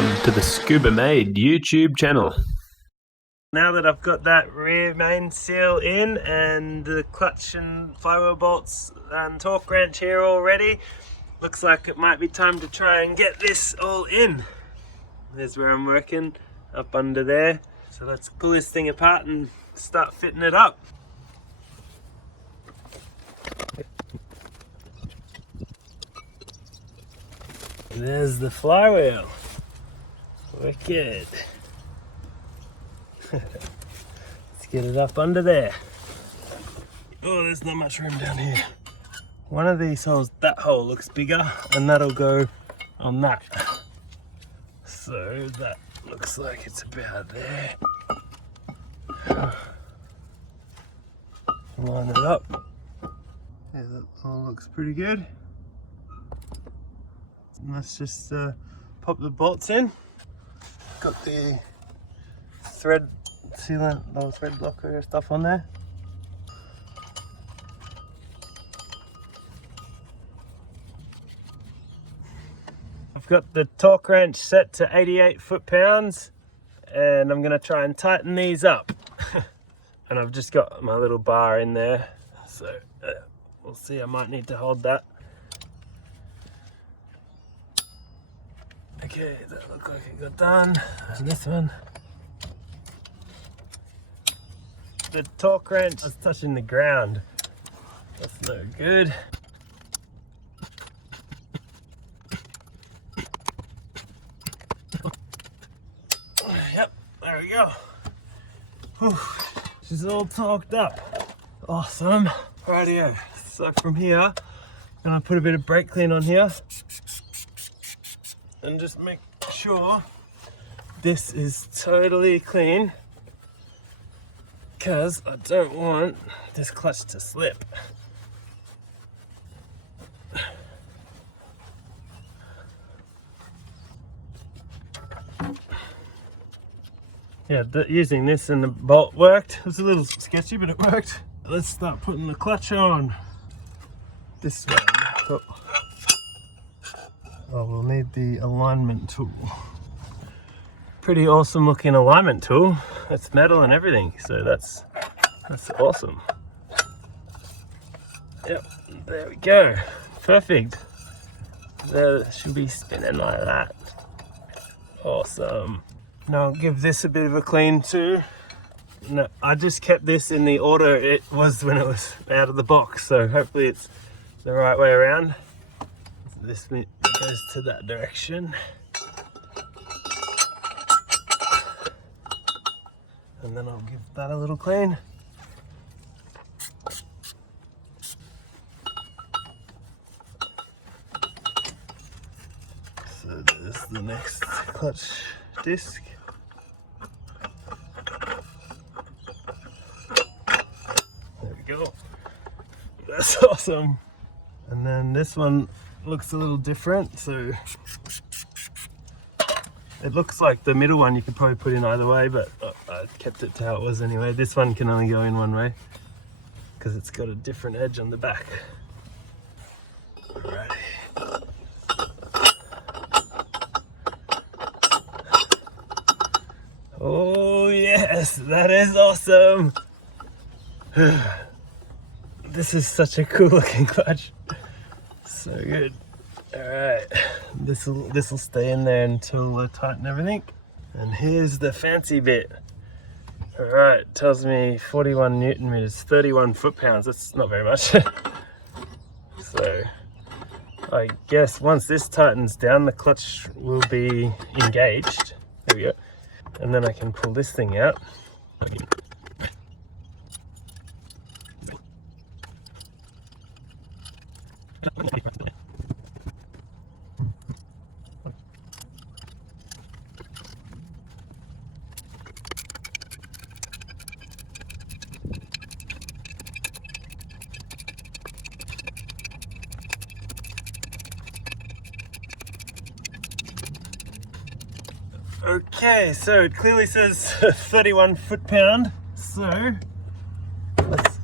Welcome to the Scuba Made YouTube channel. Now that I've got that rear main seal in and the clutch and flywheel bolts and torque wrench here already, looks like it might be time to try and get this all in. There's where I'm working, up under there. So let's pull this thing apart and start fitting it up. There's the flywheel. Wicked. Let's get it up under there. Oh, there's not much room down here. One of these holes, that hole looks bigger, and that'll go on that. So that looks like it's about there. Line it up. Yeah, that all looks pretty good. Let's just pop the bolts in. Got the thread sealant, little thread blocker stuff on there. I've got the torque wrench set to 88 foot-pounds and I'm going to try and tighten these up. And I've just got my little bar in there, so we'll see. I might need to hold that. Okay, that looked like it got done. And this one. The torque wrench is touching the ground. That's no good. Yep, there we go. Whew. She's all torqued up. Awesome. Rightio. So from here, I'm gonna put a bit of brake clean on here. And just make sure this is totally clean, because I don't want this clutch to slip. Yeah, using this and the bolt worked. It was a little sketchy, but it worked. Let's start putting the clutch on. This one. Oh, we'll need the alignment tool. Pretty awesome looking alignment tool. It's metal and everything, so that's awesome. Yep, there we go. Perfect. That should be spinning like that. Awesome. Now I'll give this a bit of a clean too. No, I just kept this in the order it was when it was out of the box, so hopefully it's the right way around. This bit goes to that direction. And then I'll give that a little clean. So there's the next clutch disc. There we go. That's awesome. And then this one looks a little different, so it looks like the middle one you could probably put in either way, but I kept it to how it was anyway. This one can only go in one way because it's got a different edge on the back. Alrighty. Oh yes, that is awesome. This is such a cool looking clutch. So good. Alright, this will stay in there until I tighten everything. And here's the fancy bit. Alright, tells me 41 Newton meters, 31 foot-pounds. That's not very much. So I guess once this tightens down, the clutch will be engaged. There we go. And then I can pull this thing out. Okay, so it clearly says 31 foot-pound. So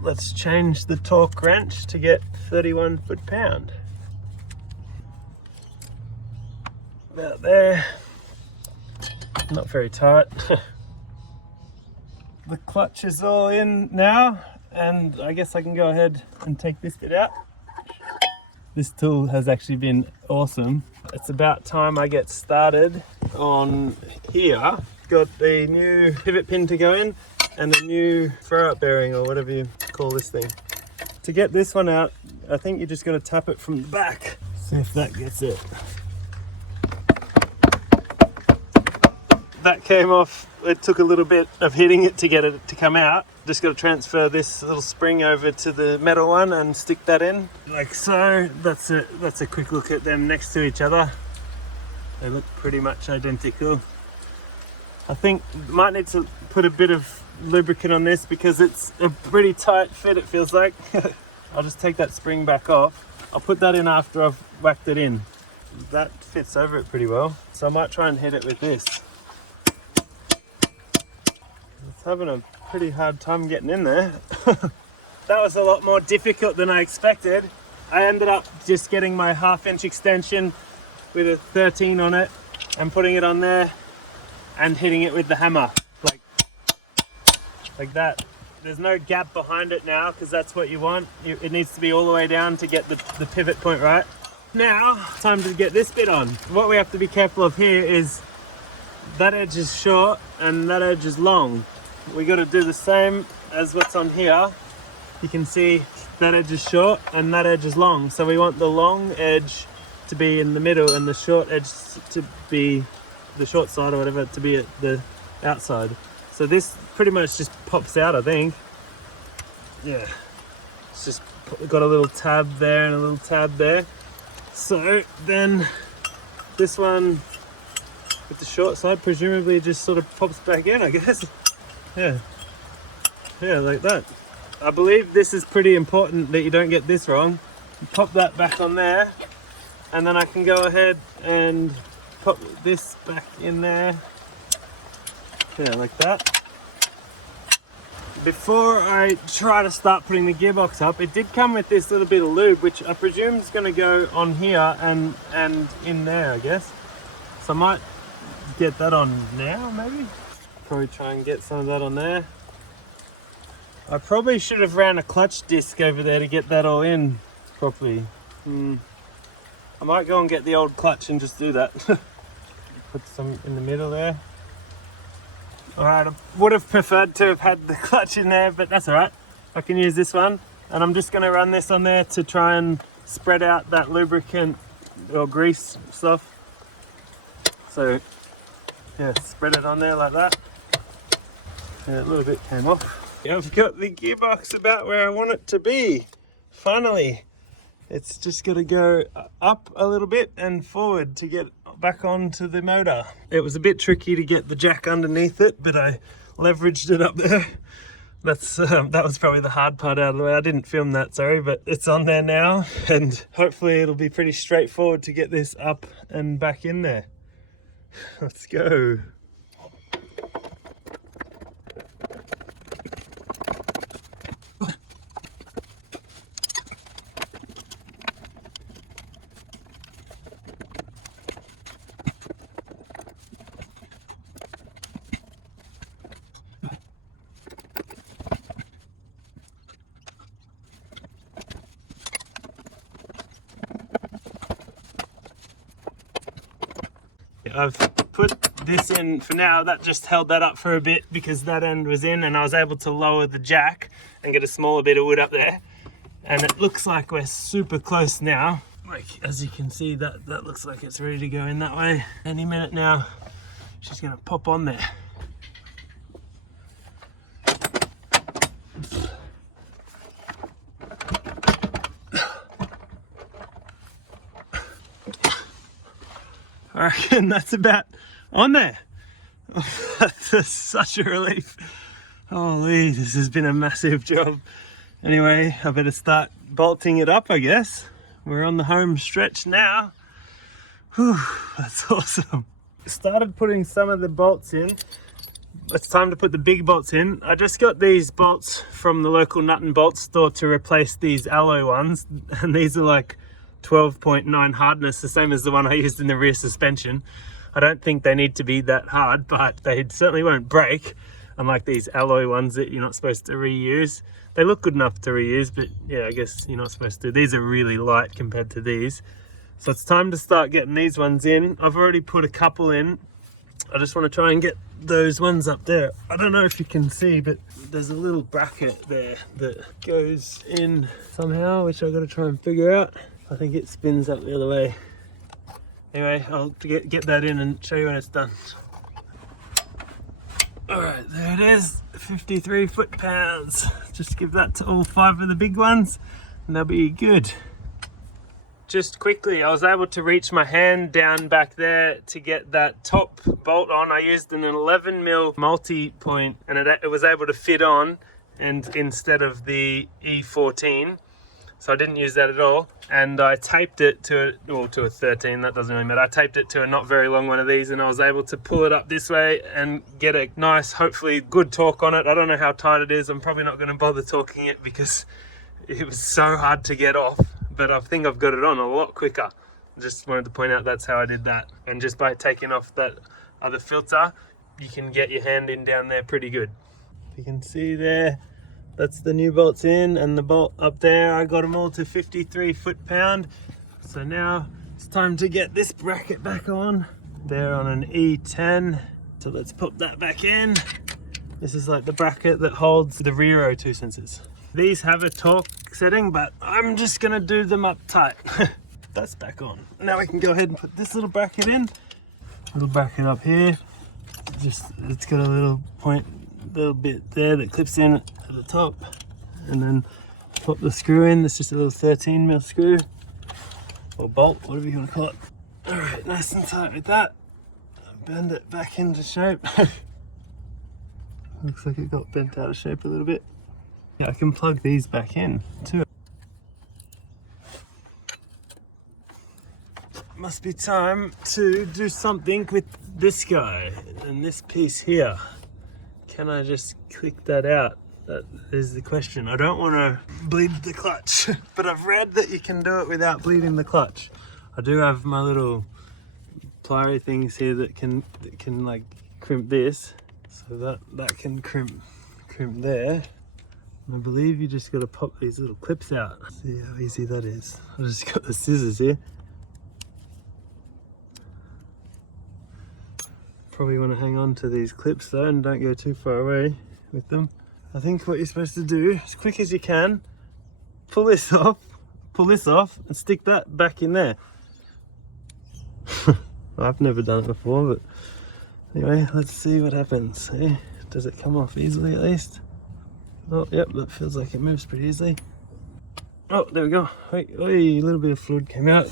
let's change the torque wrench to get 31 foot-pound. About there. not very tight. The clutch is all in now, and I guess I can go ahead and take this bit out. This tool has actually been awesome. It's about time I get started on here. Got a new pivot pin to go in and a new throw out bearing, or whatever you call this thing. To get this one out, I think you just got to tap it from the back. See if that gets it. That came off. It took a little bit of hitting it to get it to come out. Just got to transfer this little spring over to the metal one and stick that in like so. That's a quick look at them next to each other. They look pretty much identical. I think might need to put a bit of lubricant on this because it's a pretty tight fit, it feels like. I'll just take that spring back off. I'll put that in after I've whacked it in. That fits over it pretty well, so I might try and hit it with this. It's having a pretty hard time getting in there. That was a lot more difficult than I expected. I ended up just getting my 1/2 inch extension with a 13 on it and putting it on there and hitting it with the hammer like that. There's no gap behind it now because that's what you want. It needs to be all the way down to get the pivot point right. Now, time to get this bit on. What we have to be careful of here is that edge is short and that edge is long. We got to do the same as what's on here. You can see that edge is short and that edge is long. So we want the long edge to be in the middle and the short edge to be the short side or whatever to be at the outside. So this pretty much just pops out, I think. Yeah, it's just got a little tab there and a little tab there. So then this one with the short side presumably just sort of pops back in, I guess. Yeah, like that. I believe this is pretty important that you don't get this wrong. You pop that back on there, and then I can go ahead and pop this back in there. Yeah, like that. Before I try to start putting the gearbox up, it did come with this little bit of lube, which I presume is going to go on here and in there, I guess. So I might get that on now, maybe. Probably try and get some of that on there. I probably should have ran a clutch disc over there to get that all in properly. I might go and get the old clutch and just do that. Put some in the middle there. Alright, I would have preferred to have had the clutch in there, but that's alright. I can use this one, and I'm just going to run this on there to try and spread out that lubricant or grease stuff. So yeah, spread it on there like that. Yeah, a little bit came off. Yeah, I've got the gearbox about where I want it to be. Finally, it's just got to go up a little bit and forward to get back onto the motor. It was a bit tricky to get the jack underneath it, but I leveraged it up there. That was probably the hard part out of the way. I didn't film that, sorry, but it's on there now, and hopefully it'll be pretty straightforward to get this up and back in there. Let's go. I've put this in for now. That just held that up for a bit because that end was in, and I was able to lower the jack and get a smaller bit of wood up there. And it looks like we're super close now. Like, as you can see, that looks like it's ready to go in that way. Any minute now, she's gonna pop on there. I reckon that's about on there. Oh, that's such a relief. Holy, this has been a massive job. Anyway, I better start bolting it up, I guess. We're on the home stretch now. Whew, that's awesome. Started putting some of the bolts in. It's time to put the big bolts in. I just got these bolts from the local nut and bolt store to replace these alloy ones, and these are like 12.9 hardness, the same as the one I used in the rear suspension. I don't think they need to be that hard, but they certainly won't break, unlike these alloy ones that you're not supposed to reuse. They look good enough to reuse, but yeah, I guess you're not supposed to. These are really light compared to these. So it's time to start getting these ones in. I've already put a couple in. I just want to try and get those ones up there. I don't know if you can see, but there's a little bracket there that goes in somehow, which I've got to try and figure out. I think it spins up the other way. Anyway, I'll get that in and show you when it's done. Alright, there it is, 53 foot-pounds. Just give that to all 5 of the big ones and they'll be good. Just quickly, I was able to reach my hand down back there to get that top bolt on. I used an 11mm multi-point and it was able to fit on, and instead of the E14. So I didn't use that at all. And I taped it to a 13, that doesn't really matter. I taped it to a not very long one of these, and I was able to pull it up this way and get a nice, hopefully good torque on it. I don't know how tight it is. I'm probably not gonna bother torquing it because it was so hard to get off. But I think I've got it on a lot quicker. Just wanted to point out that's how I did that. And just by taking off that other filter, you can get your hand in down there pretty good. You can see there, that's the new bolts in, and the bolt up there, I got them all to 53 foot-pound. So now it's time to get this bracket back on. They're on an E10. So let's pop that back in. This is like the bracket that holds the rear O2 sensors. These have a torque setting, but I'm just gonna do them up tight. That's back on. Now we can go ahead and put this little bracket in. Little bracket up here. It's got a little bit there that clips in at the top. And then pop the screw in. It's just a little 13mm screw. Or bolt, whatever you wanna call it. All right, nice and tight with that. Bend it back into shape. Looks like it got bent out of shape a little bit. Yeah, I can plug these back in too. Must be time to do something with this guy and this piece here. Can I just click that out? That is the question. I don't want to bleed the clutch, but I've read that you can do it without bleeding the clutch. I do have my little plier things here that can like crimp this, so that can crimp there. I believe you just got to pop these little clips out. See how easy that is. I just got the scissors here. Probably want to hang on to these clips though and don't go too far away with them. I think what you're supposed to do, as quick as you can, pull this off and stick that back in there. I've never done it before, but anyway, let's see what happens. Hey, does it come off easily at least? Oh, yep, that feels like it moves pretty easily. Oh, there we go. Wait, a little bit of fluid came out.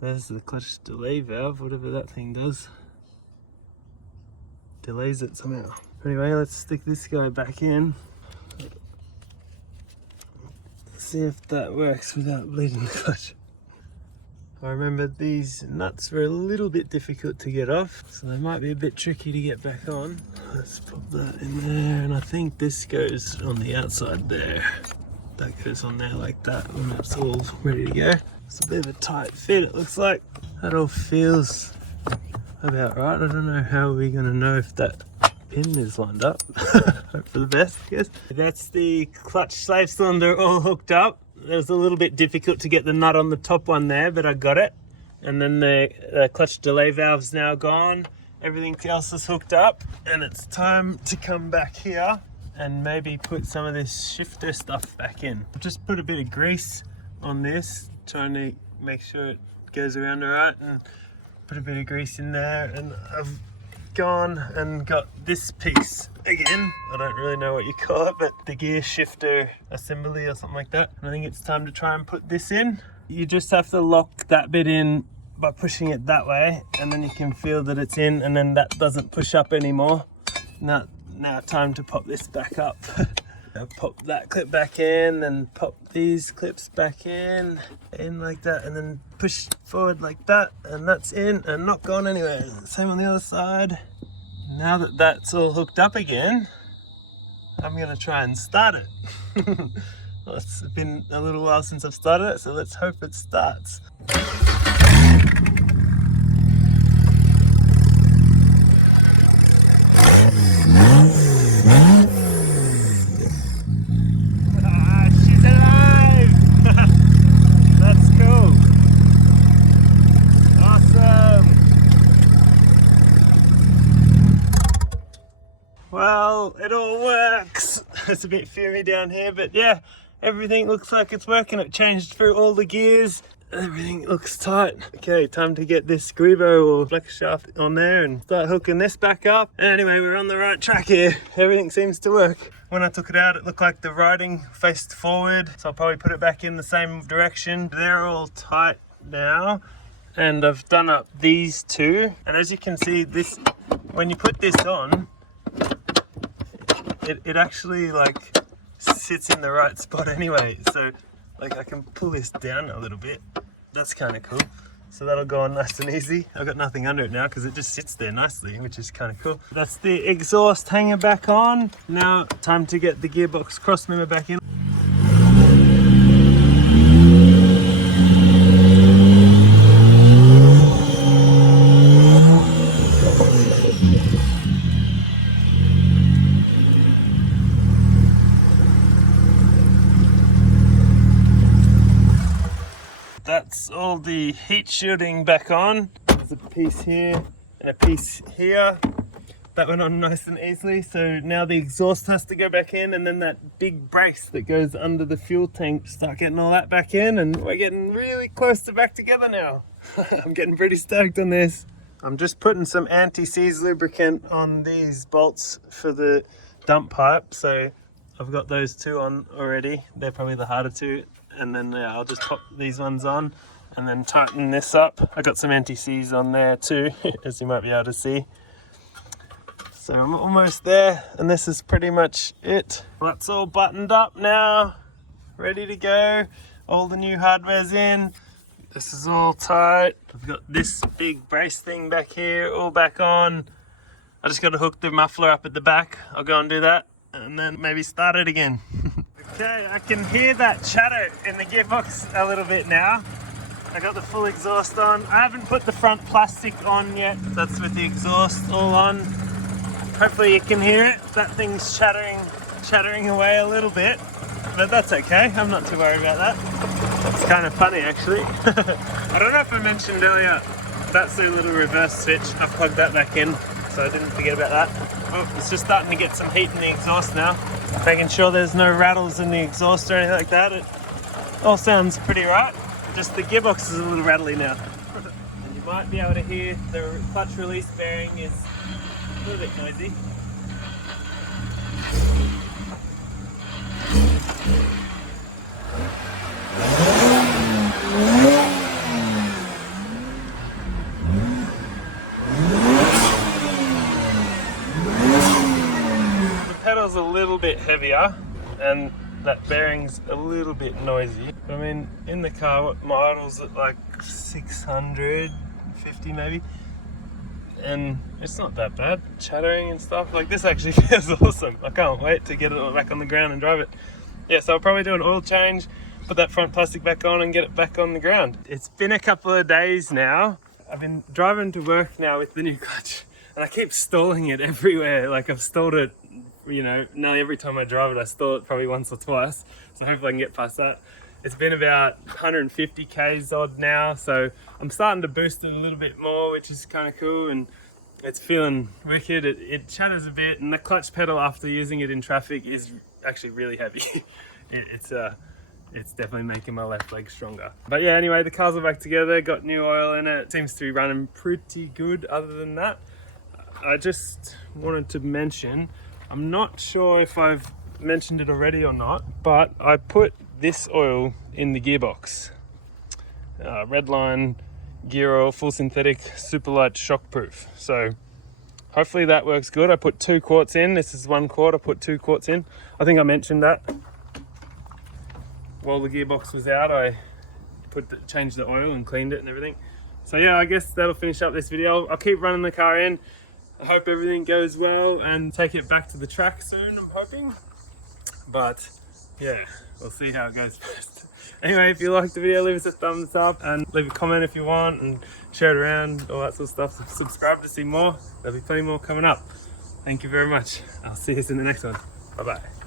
There's the clutch delay valve, whatever that thing does. Delays it somehow. Anyway, let's stick this guy back in. See if that works without bleeding the clutch. I remember these nuts were a little bit difficult to get off, so they might be a bit tricky to get back on. Let's pop that in there, and I think this goes on the outside there. That goes on there like that when it's all ready to go. It's a bit of a tight fit, it looks like. That all feels about right. I don't know how we're gonna know if that pin is lined up. Hope for the best, I guess. That's the clutch slave cylinder all hooked up. It was a little bit difficult to get the nut on the top one there, but I got it. And then the clutch delay valve's now gone. Everything else is hooked up, and it's time to come back here and maybe put some of this shifter stuff back in. I've just put a bit of grease on this, trying to make sure it goes around all right, and put a bit of grease in there, and I've gone and got this piece again. I don't really know what you call it, but the gear shifter assembly or something like that. And I think it's time to try and put this in. You just have to lock that bit in by pushing it that way, and then you can feel that it's in, and then that doesn't push up anymore. Now time to pop this back up. I'll pop that clip back in and pop these clips back in like that, and then push forward like that, and that's in and not going anywhere. Same on the other side. Now that that's all hooked up again, I'm gonna try and start it. Well, it's been a little while since I've started it, so let's hope it starts. She's alive! That's cool. Awesome. Well, it all works. It's a bit fumey down here, but yeah, everything looks like it's working. It changed through all the gears. Everything looks tight. Okay, time to get this Scuba or flex shaft on there and start hooking this back up. Anyway, we're on the right track here. Everything seems to work. When I took it out, it looked like the writing faced forward, so I'll probably put it back in the same direction. They're all tight now, and I've done up these two. And as you can see, this, when you put this on, it actually like sits in the right spot anyway. So like I can pull this down a little bit. That's kind of cool. So that'll go on nice and easy. I've got nothing under it now because it just sits there nicely, which is kind of cool. That's the exhaust hanger back on. Now time to get the gearbox cross member back in. That's all the heat shielding back on. There's a piece here and a piece here. That went on nice and easily. So now the exhaust has to go back in, and then that big brace that goes under the fuel tank, start getting all that back in, and we're getting really close to back together now. I'm getting pretty stoked on this. I'm just putting some anti-seize lubricant on these bolts for the dump pipe. So I've got those two on already. They're probably the harder two. And then yeah, I'll just pop these ones on and then tighten this up. I got some anti-seize on there too, as you might be able to see. So I'm almost there, and this is pretty much it. Well, that's all buttoned up now, ready to go. All the new hardware's in. This is all tight. I've got this big brace thing back here, all back on. I just got to hook the muffler up at the back. I'll go and do that, and then maybe start it again. Okay, I can hear that chatter in the gearbox a little bit now. I got the full exhaust on. I haven't put the front plastic on yet. That's with the exhaust all on. Hopefully you can hear it. That thing's chattering away a little bit, but that's okay. I'm not too worried about that. It's kind of funny actually. I don't know if I mentioned earlier, that's the little reverse switch. I plugged that back in, so I didn't forget about that. Oh, it's just starting to get some heat in the exhaust now. Making sure there's no rattles in the exhaust or anything like that. It all sounds pretty right. Just the gearbox is a little rattly now. And you might be able to hear the clutch release bearing is a little bit noisy. A little bit heavier, and that bearing's a little bit noisy. I mean, in the car, what miles at like 650 maybe, and it's not that bad. Chattering and stuff like this actually feels awesome. I can't wait to get it back on the ground and drive it. Yeah, so I'll probably do an oil change, put that front plastic back on, and get it back on the ground. It's been a couple of days now. I've been driving to work now with the new clutch, and I keep stalling it everywhere. Like I've stalled it, you know, nearly every time I drive it, I stall it probably once or twice. So hopefully I can get past that. It's been about 150 Ks odd now, so I'm starting to boost it a little bit more, which is kind of cool, and it's feeling wicked. It chatters a bit, and the clutch pedal after using it in traffic is actually really heavy. It's definitely making my left leg stronger. But yeah, anyway, the cars are back together, got new oil in it. Seems to be running pretty good other than that. I just wanted to mention, I'm not sure if I've mentioned it already or not, but I put this oil in the gearbox. Redline gear oil, full synthetic, super light, shockproof. So hopefully that works good. I put 2 quarts in. This is 1 quart. I put 2 quarts in. I think I mentioned that. While the gearbox was out, I changed the oil and cleaned it and everything. So yeah, I guess that'll finish up this video. I'll keep running the car in. I hope everything goes well and take it back to the track soon, I'm hoping. But yeah, we'll see how it goes first. Anyway, if you liked the video, leave us a thumbs up and leave a comment if you want, and share it around, all that sort of stuff. Subscribe to see more. There'll be plenty more coming up. Thank you very much. I'll see you in the next one. Bye bye.